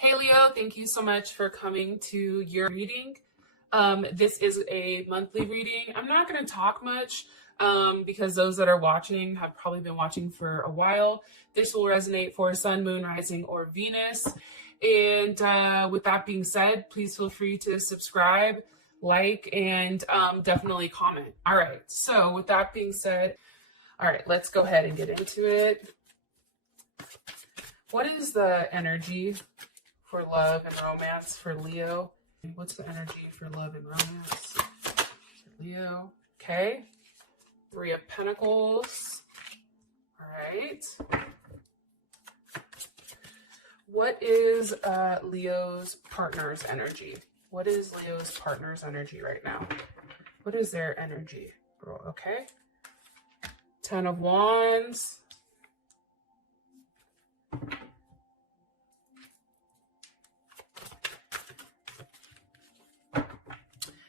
Hey Leo, thank you so much for coming to your reading. This is a monthly reading. I'm not going to talk much because those that are watching have probably been watching for a while. This will resonate for Sun, Moon, Rising, or Venus. And with that being said, please feel free to subscribe, like, and definitely comment. All right, so with that being said, all right, let's go ahead and get into it. What is the energy for love and romance for Leo? What's the energy for love and romance for Leo? Okay. 3 of Pentacles. All right. What is Leo's partner's energy? What is Leo's partner's energy right now? What is their energy? Okay. 10 of Wands.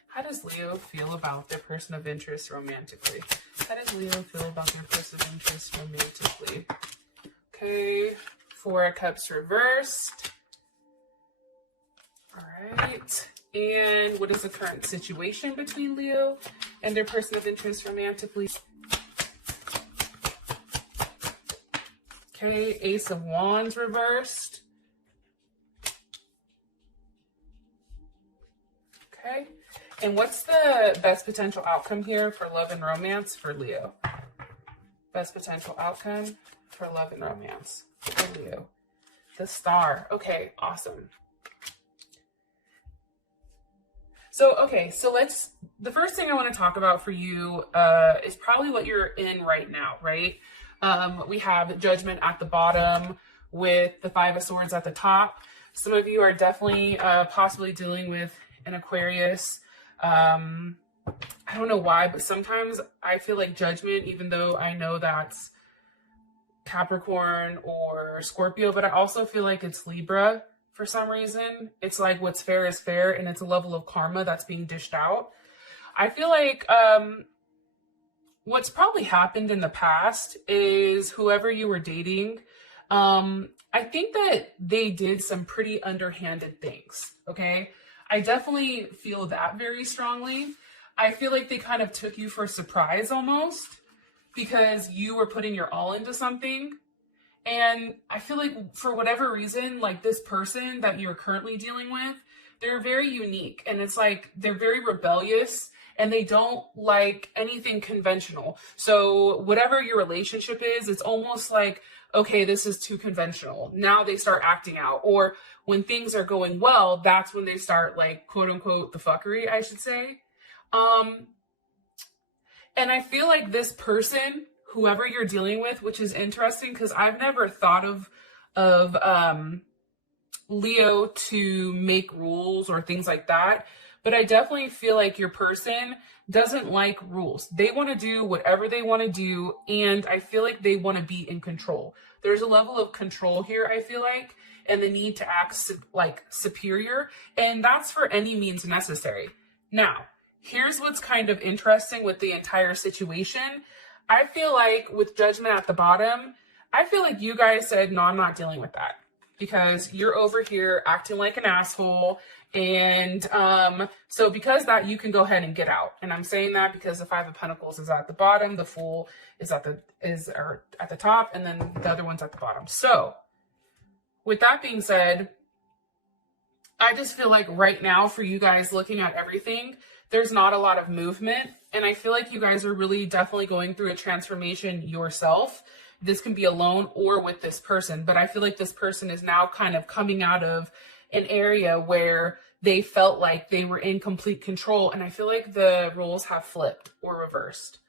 How does Leo feel about their person of interest romantically? How does Leo feel about their person of interest romantically? Okay, 4 of Cups reversed. All right. And what is the current situation between Leo and their person of interest romantically? Okay, Ace of Wands reversed. Okay. And what's the best potential outcome here for love and romance for Leo? Best potential outcome for love and romance for Leo. The Star. Okay, awesome. So the first thing I want to talk about for you is probably what you're in right now, right? We have Judgment at the bottom with the 5 of Swords at the top. Some of you are definitely possibly dealing with an Aquarius. I don't know why, but sometimes I feel like Judgment, even though I know that's Capricorn or Scorpio, but I also feel like it's Libra for some reason. It's like what's fair is fair, and it's a level of karma that's being dished out. I feel like what's probably happened in the past is whoever you were dating, I think that they did some pretty underhanded things, okay? I definitely feel that very strongly. I feel like they kind of took you for a surprise almost because you were putting your all into something. And I feel like for whatever reason, like this person that you're currently dealing with, they're very unique. And it's like they're very rebellious and they don't like anything conventional. So whatever your relationship is, it's almost like, okay, this is too conventional. Now they start acting out. Or when things are going well, that's when they start like, quote unquote, the fuckery, I should say. And I feel like this person, whoever you're dealing with, which is interesting because I've never thought of Leo to make rules or things like that. But I definitely feel like your person doesn't like rules. They want to do whatever they want to do. And I feel like they want to be in control. There's a level of control here, I feel like, and the need to act like superior. And that's for any means necessary. Now, here's what's kind of interesting with the entire situation. I feel like with Judgment at the bottom, I feel like you guys said, no, I'm not dealing with that because you're over here acting like an asshole. And so because that, you can go ahead and get out. And I'm saying that because the 5 of Pentacles is at the bottom, the Fool is at the top, and then the other one's at the bottom. So with that being said, I just feel like right now for you guys looking at everything, there's not a lot of movement. And I feel like you guys are really definitely going through a transformation yourself. This can be alone or with this person, but I feel like this person is now kind of coming out of an area where they felt like they were in complete control. And I feel like the roles have flipped or reversed.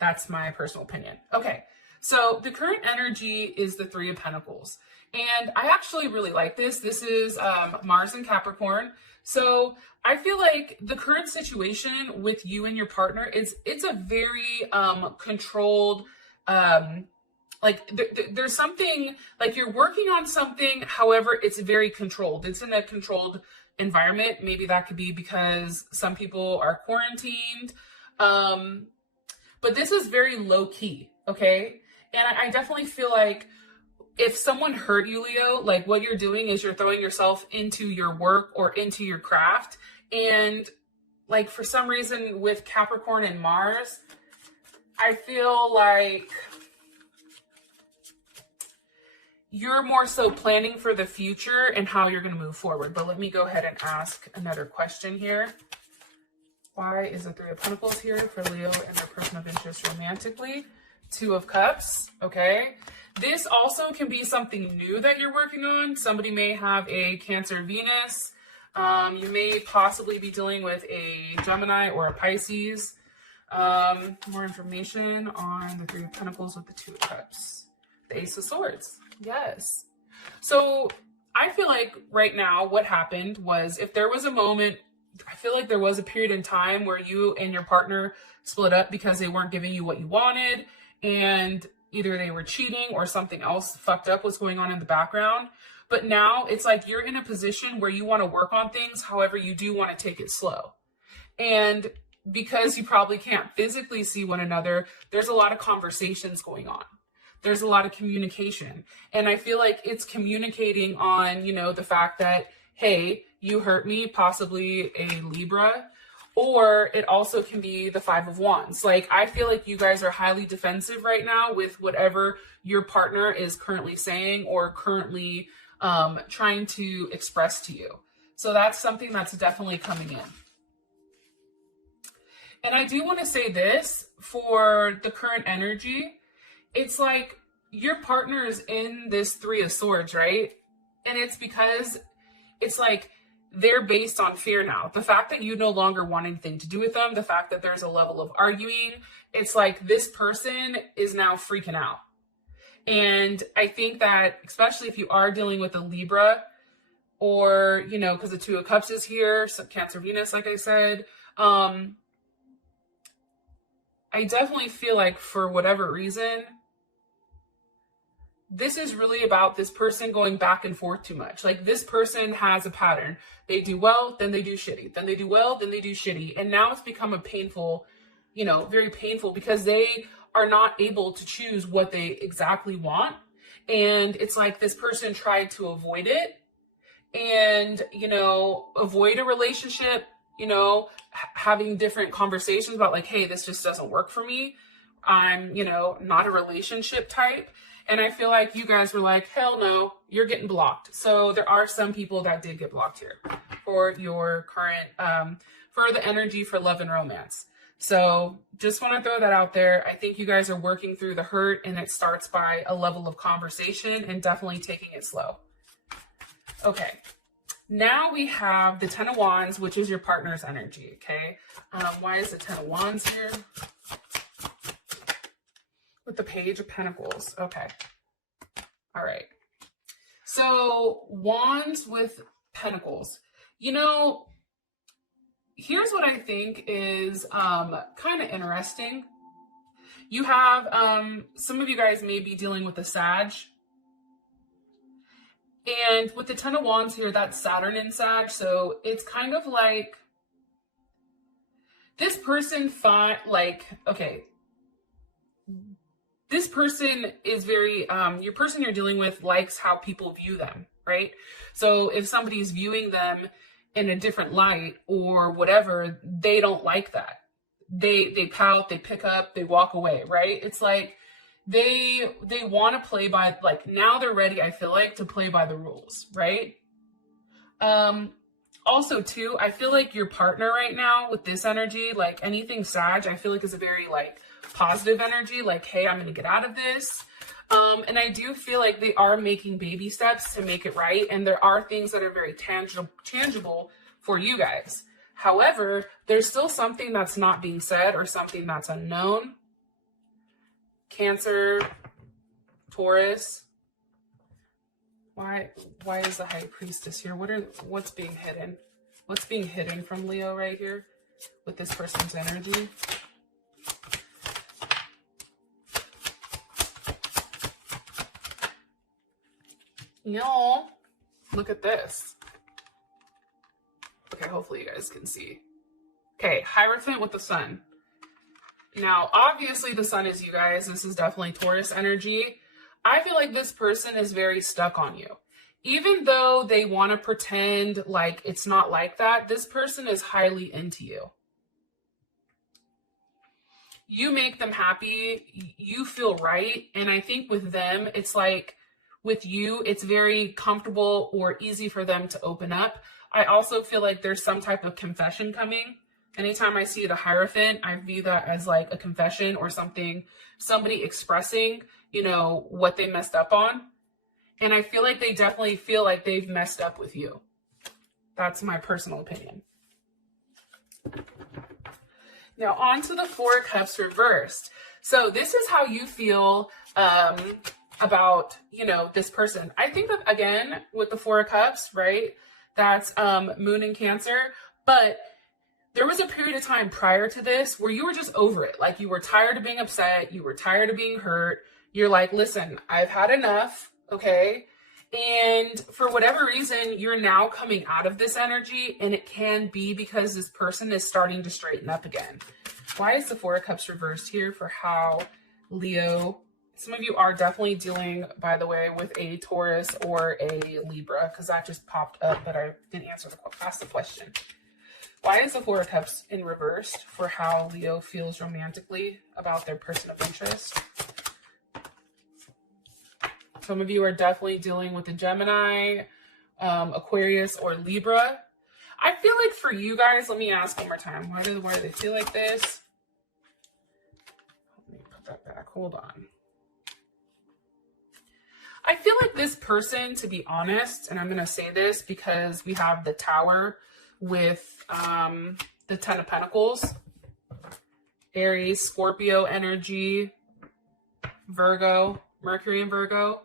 That's my personal opinion. Okay, so the current energy is the 3 of Pentacles. And I actually really like this. This is Mars and Capricorn. So I feel like the current situation with you and your partner it's a very controlled, there's something like you're working on something. However, it's very controlled. It's in a controlled environment. Maybe that could be because some people are quarantined. But this is very low key. Okay. And I definitely feel like if someone hurt you, Leo, like what you're doing is you're throwing yourself into your work or into your craft. And like for some reason with Capricorn and Mars, I feel like you're more so planning for the future and how you're going to move forward. But let me go ahead and ask another question here. Why is the Three of Pentacles here for Leo and their person of interest romantically? Two of Cups, okay? This also can be something new that you're working on. Somebody may have a Cancer Venus. You may possibly be dealing with a Gemini or a Pisces. More information on the Three of Pentacles with the Two of Cups. The Ace of Swords, yes. So I feel like right now what happened was if there was a moment, I feel like there was a period in time where you and your partner split up because they weren't giving you what you wanted, and either they were cheating or something else fucked up was going on in the background. But now it's like you're in a position where you want to work on things. However, you do want to take it slow. And because you probably can't physically see one another, there's a lot of conversations going on. There's a lot of communication. And I feel like it's communicating on, you know, the fact that, hey, you hurt me, possibly a Libra, or it also can be the Five of Wands. Like, I feel like you guys are highly defensive right now with whatever your partner is currently saying or currently trying to express to you. So that's something that's definitely coming in. And I do want to say this for the current energy. It's like your partner is in this Three of Swords, right? And it's because it's like they're based on fear now. The fact that you no longer want anything to do with them, the fact that there's a level of arguing, it's like this person is now freaking out. And I think that especially if you are dealing with a Libra or, you know, because the Two of Cups is here, so Cancer Venus, like I said, I definitely feel like for whatever reason, this is really about this person going back and forth too much. Like this person has a pattern. They do well, then they do shitty. Then they do well, then they do shitty. And now it's become a painful, you know, very painful because they are not able to choose what they exactly want. And it's like this person tried to avoid it and, you know, avoid a relationship, you know, having different conversations about like, hey, this just doesn't work for me. I'm, you know, not a relationship type. And I feel like you guys were like, hell no, you're getting blocked. So there are some people that did get blocked here for your current, for the energy for love and romance. So just want to throw that out there. I think you guys are working through the hurt and it starts by a level of conversation and definitely taking it slow. Okay. Now we have the Ten of Wands, which is your partner's energy. Okay. Why is the Ten of Wands here? With the Page of Pentacles. Okay. All right. So Wands with Pentacles. You know, here's what I think is kind of interesting. You have, some of you guys may be dealing with a Sag. And with the Ten of Wands here, that's Saturn in Sag. So it's kind of like this person thought like, okay, this person is very, your person you're dealing with likes how people view them, right? So if somebody's viewing them in a different light or whatever, they don't like that. They pout, they pick up, they walk away, right? It's like they want to play by, like now they're ready, I feel like, to play by the rules, right? Also too, I feel like your partner right now with this energy, like anything Sag, I feel like is a very like positive energy, like, hey, I'm going to get out of this. And I do feel like they are making baby steps to make it right. And there are things that are very tangible for you guys. However, there's still something that's not being said or something that's unknown. Cancer, Taurus. Why is the High Priestess here? What's being hidden? What's being hidden from Leo right here with this person's energy? No, look at this. Okay, hopefully you guys can see. Okay, Hierophant with the Sun. Now, obviously the Sun is you guys. This is definitely Taurus energy. I feel like this person is very stuck on you. Even though they want to pretend like it's not like that, this person is highly into you. You make them happy, you feel right. And I think with them, it's like with you, it's very comfortable or easy for them to open up. I also feel like there's some type of confession coming. Anytime I see the Hierophant, I view that as like a confession or something, somebody expressing, you know, what they messed up on. And I feel like they definitely feel like they've messed up with you. That's my personal opinion. Now on to the Four of Cups reversed. So this is how you feel about, you know, this person. I think that, again, with the Four of Cups, right, that's Moon in Cancer. But there was a period of time prior to this where you were just over it. Like, you were tired of being upset. You were tired of being hurt. You're like, listen, I've had enough. Okay. And for whatever reason, you're now coming out of this energy, and it can be because this person is starting to straighten up again. Why is the Four of Cups reversed here for how Leo? Some of you are definitely dealing, by the way, with a Taurus or a Libra, because that just popped up, but I didn't ask the question. Why is the Four of Cups in reversed for how Leo feels romantically about their person of interest? Some of you are definitely dealing with a Gemini, Aquarius, or Libra. I feel like for you guys, let me ask one more time. Why do they feel like this? Let me put that back. Hold on. I feel like this person, to be honest, and I'm going to say this because we have the Tower with the Ten of Pentacles, Aries, Scorpio energy, Virgo, Mercury and Virgo.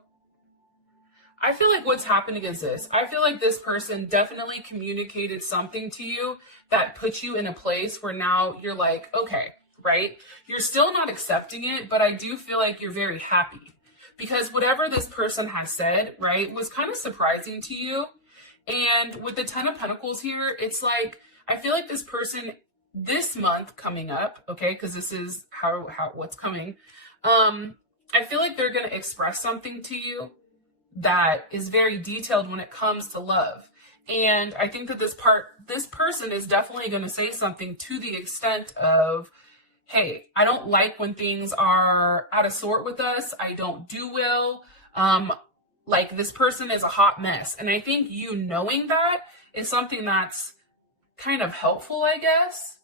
I feel like what's happening is this. I feel like this person definitely communicated something to you that puts you in a place where now you're like, okay, right? You're still not accepting it, but I do feel like you're very happy because whatever this person has said, right, was kind of surprising to you. And with the Ten of Pentacles here, it's like, I feel like this person this month coming up, okay, because this is how what's coming. I feel like they're going to express something to you that is very detailed when it comes to love. And I think that this person is definitely going to say something to the extent of, hey, I don't like when things are out of sort with us. I don't do well. Like, this person is a hot mess. And I think you knowing that is something that's kind of helpful, I guess.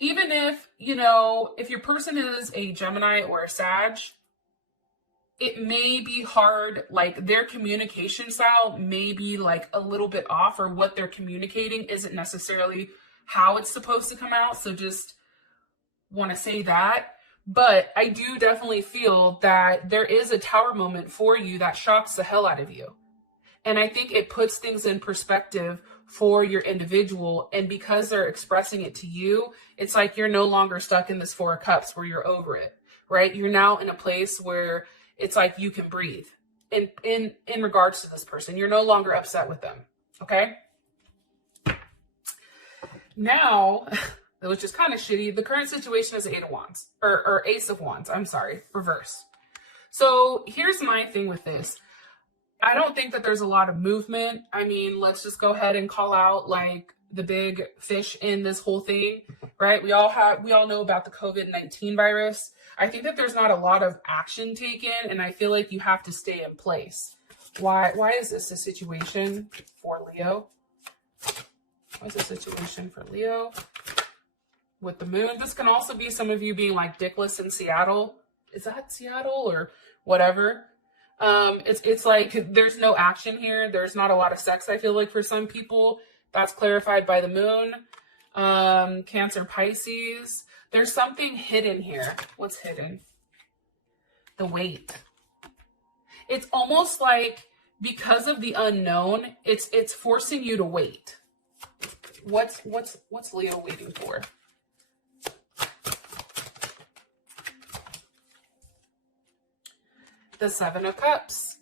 Even if, you know, if your person is a Gemini or a Sag, it may be hard, like their communication style may be like a little bit off, or what they're communicating isn't necessarily how it's supposed to come out. So just want to say that. But I do definitely feel that there is a Tower moment for you that shocks the hell out of you. And I think it puts things in perspective for your individual. And because they're expressing it to you, it's like you're no longer stuck in this Four of Cups where you're over it, right? You're now in a place where it's like you can breathe in regards to this person. You're no longer upset with them, okay? Now, which is kind of shitty, the current situation is Eight of Wands, or Ace of Wands, I'm sorry, reverse. So here's my thing with this. I don't think that there's a lot of movement. I mean, let's just go ahead and call out like the big fish in this whole thing, right? We all know about the COVID-19 virus. I think that there's not a lot of action taken, and I feel like you have to stay in place. Why is this a situation for Leo? Why is this a situation for Leo with the moon? This can also be some of you being like dickless in Seattle. Is that Seattle or whatever? It's like there's no action here. There's not a lot of sex, I feel like, for some people. That's clarified by the moon. Cancer, Pisces. There's something hidden here. What's hidden? The weight. It's almost like because of the unknown, it's forcing you to wait. What's Leo waiting for? The Seven of Cups.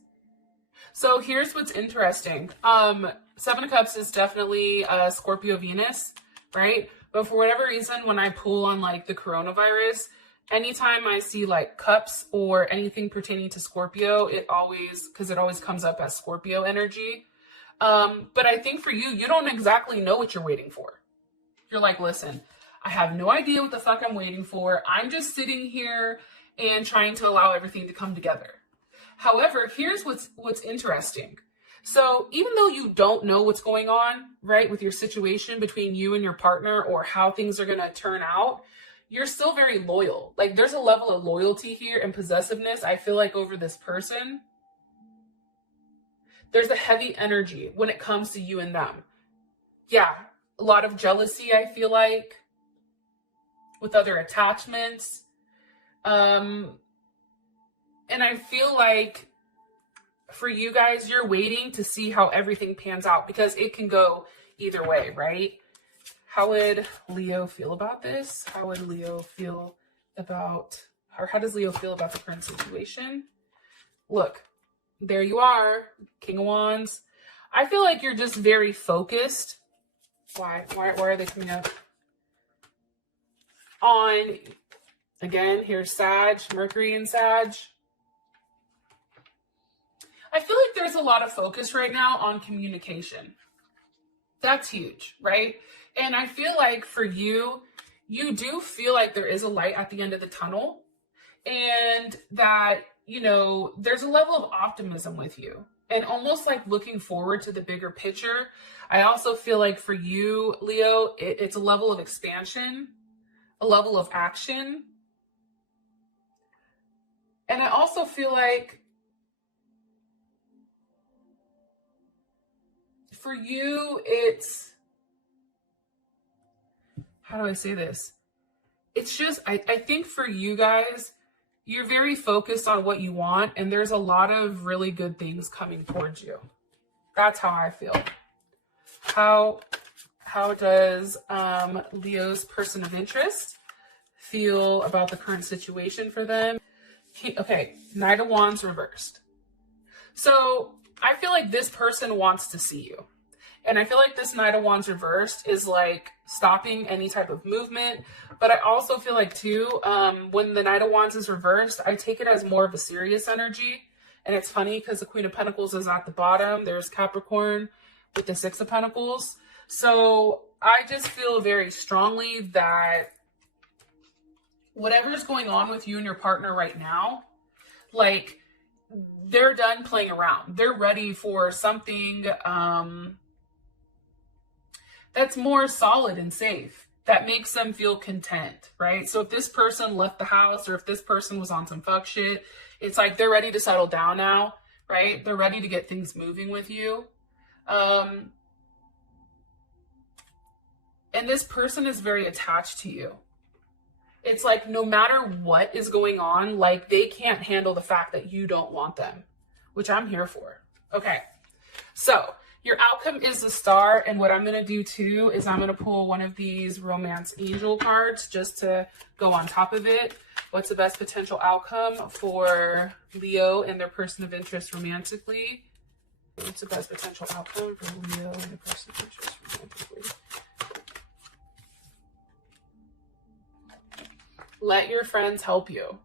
So here's what's interesting. Seven of Cups is definitely Scorpio Venus, right? But for whatever reason, when I pull on like the coronavirus, Anytime I see like cups or anything pertaining to Scorpio, it always comes up as Scorpio energy. But I think for you, you don't exactly know what you're waiting for. You're like, listen, I have no idea what the fuck I'm waiting for. I'm just sitting here and trying to allow everything to come together. However, here's what's interesting. So even though you don't know what's going on, right, with your situation between you and your partner or how things are going to turn out, you're still very loyal. Like there's a level of loyalty here and possessiveness, I feel like, over this person. There's a heavy energy when it comes to you and them. Yeah, a lot of jealousy, I feel like, with other attachments. And I feel like for you guys, you're waiting to see how everything pans out because it can go either way, right? How would Leo feel about this? How would Leo feel about, or how does Leo feel about the current situation? Look, there you are, King of Wands. I feel like you're just very focused. Why are they coming up? On, again, here's Sag, Mercury and Sag. I feel like there's a lot of focus right now on communication. That's huge, right? And I feel like for you, you do feel like there is a light at the end of the tunnel and that, you know, there's a level of optimism with you and almost like looking forward to the bigger picture. I also feel like for you, Leo, it's a level of expansion, a level of action. And I also feel like for you, it's, how do I say this? It's just, I think for you guys, you're very focused on what you want, and there's a lot of really good things coming towards you. That's how I feel. How does Leo's person of interest feel about the current situation for them? Okay, Knight of Wands reversed. So I feel like this person wants to see you. And I feel like this Knight of Wands reversed is like stopping any type of movement. But I also feel like too, when the Knight of Wands is reversed, I take it as more of a serious energy. And it's funny because the Queen of Pentacles is at the bottom. There's Capricorn with the Six of Pentacles. So I just feel very strongly that whatever's going on with you and your partner right now, like they're done playing around. They're ready for something that's more solid and safe, that makes them feel content, right? So if this person left the house or if this person was on some fuck shit, it's like they're ready to settle down now, right? They're ready to get things moving with you. And this person is very attached to you. It's like no matter what is going on, like they can't handle the fact that you don't want them, which I'm here for. Okay, so your outcome is the Star, and what I'm going to do too is I'm going to pull one of these Romance Angel cards just to go on top of it. What's the best potential outcome for Leo and their person of interest romantically? What's the best potential outcome for Leo and their person of interest romantically? Let your friends help you.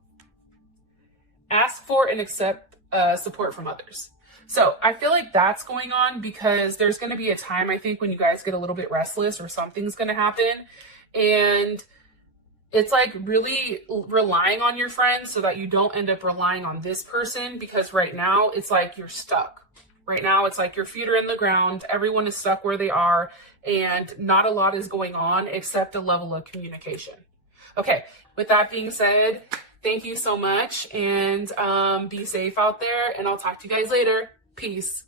Ask for and accept support from others. So I feel like that's going on because there's going to be a time, I think, when you guys get a little bit restless or something's going to happen. And it's like really relying on your friends so that you don't end up relying on this person, because right now it's like you're stuck. Right now it's like your feet are in the ground. Everyone is stuck where they are and not a lot is going on except a level of communication. Okay, with that being said, thank you so much and be safe out there, and I'll talk to you guys later. Peace.